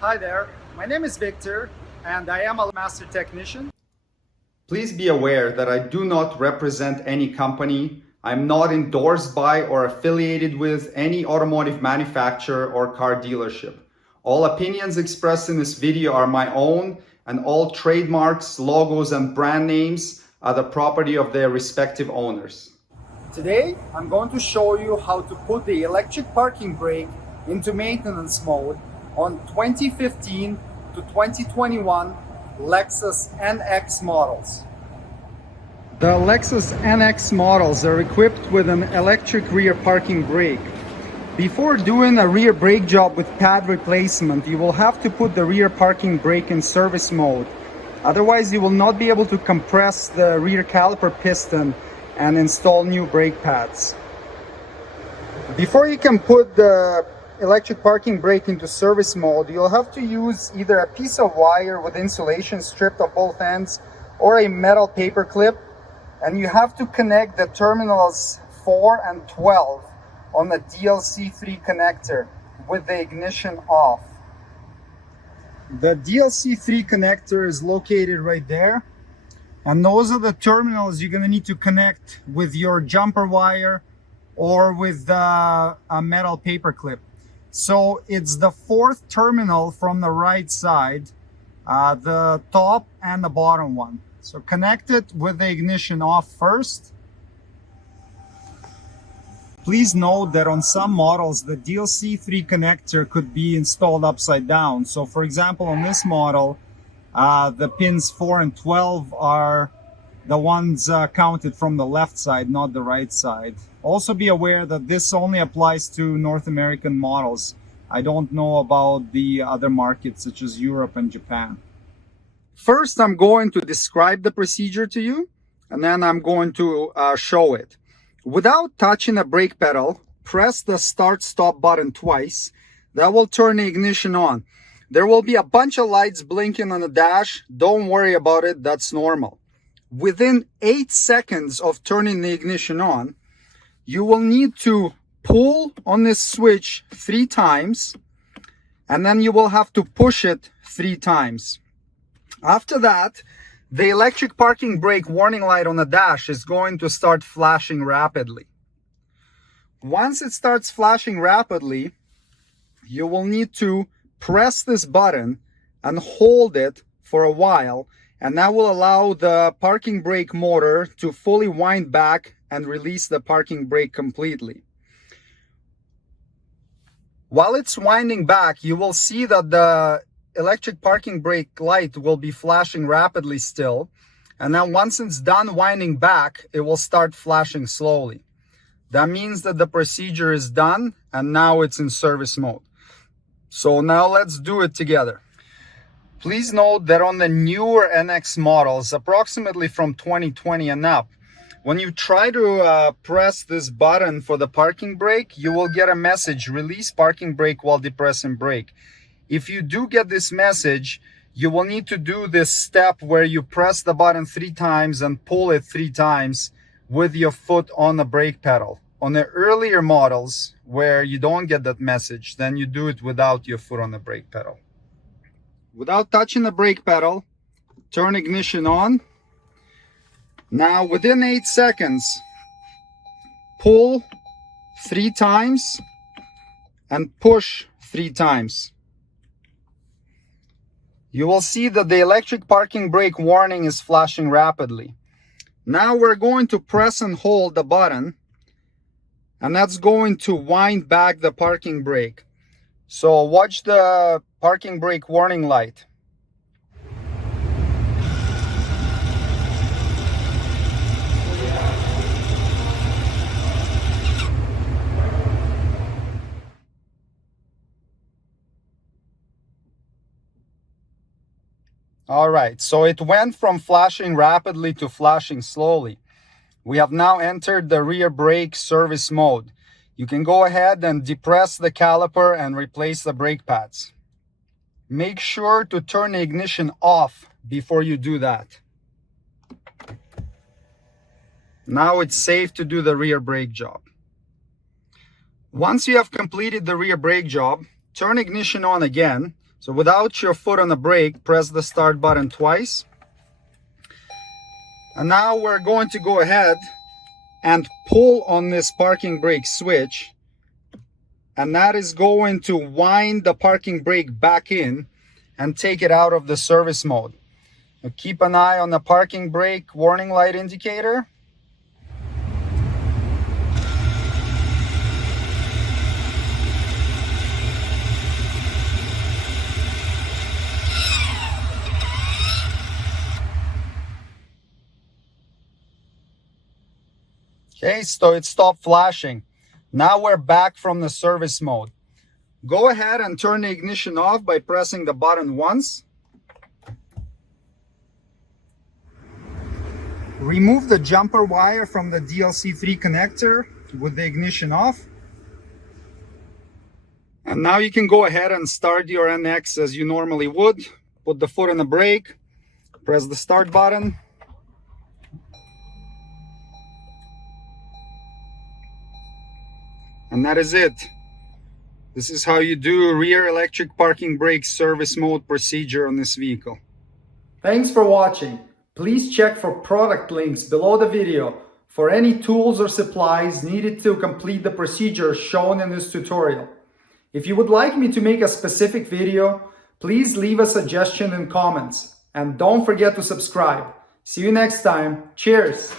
Hi there, my name is Victor and I am a master technician. Please be aware that I do not represent any company. I'm not endorsed by or affiliated with any automotive manufacturer or car dealership. All opinions expressed in this video are my own, and all trademarks, logos, and brand names are the property of their respective owners. Today I'm going to show you how to put the electric parking brake into maintenance mode on 2015 to 2021 Lexus NX models. The Lexus NX models are equipped with an electric rear parking brake. Before doing a rear brake job with pad replacement, you will have to put the rear parking brake in service mode. Otherwise, you will not be able to compress the rear caliper piston and install new brake pads. Before you can put the electric parking brake into service mode, you'll have to use either a piece of wire with insulation stripped of both ends or a metal paper clip, and you have to connect the terminals 4 and 12 on the DLC3 connector with the ignition off. The DLC3 connector is located right there, and those are the terminals you're going to need to connect with your jumper wire or with a metal paper clip. So it's the 4th terminal from the right side, the top and the bottom one. So connect it with the ignition off first. Please note that on some models, the DLC3 connector could be installed upside down. So for example, on this model, the pins 4 and 12 are the ones counted from the left side, not the right side. Also be aware that this only applies to North American models. I don't know about the other markets such as Europe and Japan. First, I'm going to describe the procedure to you, and then I'm going to show it. Without touching the brake pedal, press the start-stop button twice. That will turn the ignition on. There will be a bunch of lights blinking on the dash. Don't worry about it, that's normal. Within 8 seconds of turning the ignition on, you will need to pull on this switch 3 times, and then you will have to push it 3 times. After that, the electric parking brake warning light on the dash is going to start flashing rapidly. Once it starts flashing rapidly, you will need to press this button and hold it for a while, and that will allow the parking brake motor to fully wind back and release the parking brake completely. While it's winding back, you will see that the electric parking brake light will be flashing rapidly still, and then once it's done winding back, it will start flashing slowly. That means that the procedure is done and now it's in service mode. So now let's do it together. Please note that on the newer NX models, approximately from 2020 and up, when you try to press this button for the parking brake, you will get a message, release parking brake while depressing brake. If you do get this message, you will need to do this step where you press the button 3 times and pull it 3 times with your foot on the brake pedal. On the earlier models where you don't get that message, then you do it without your foot on the brake pedal. Without touching the brake pedal, turn ignition on. Now within 8 seconds, pull 3 times and push 3 times. You will see that the electric parking brake warning is flashing rapidly. Now we're going to press and hold the button, and that's going to wind back the parking brake. So watch the parking brake warning light. All right, so it went from flashing rapidly to flashing slowly. We have now entered the rear brake service mode. You can go ahead and depress the caliper and replace the brake pads. Make sure to turn the ignition off before you do that. Now it's safe to do the rear brake job. Once you have completed the rear brake job, turn ignition on again, So without your foot on the brake, press the start button twice. And now we're going to go ahead and pull on this parking brake switch. And that is going to wind the parking brake back in and take it out of the service mode. Now keep an eye on the parking brake warning light indicator. Okay, so it stopped flashing. Now we're back from the service mode. Go ahead and turn the ignition off by pressing the button once. Remove the jumper wire from the DLC3 connector with the ignition off. And now you can go ahead and start your NX as you normally would. Put the foot on the brake, press the start button. And that is it. This is how you do rear electric parking brake service mode procedure on this vehicle. Thanks for watching. Please check for product links below the video for any tools or supplies needed to complete the procedure shown in this tutorial. If you would like me to make a specific video, please leave a suggestion in comments. And don't forget to subscribe. See you next time. Cheers!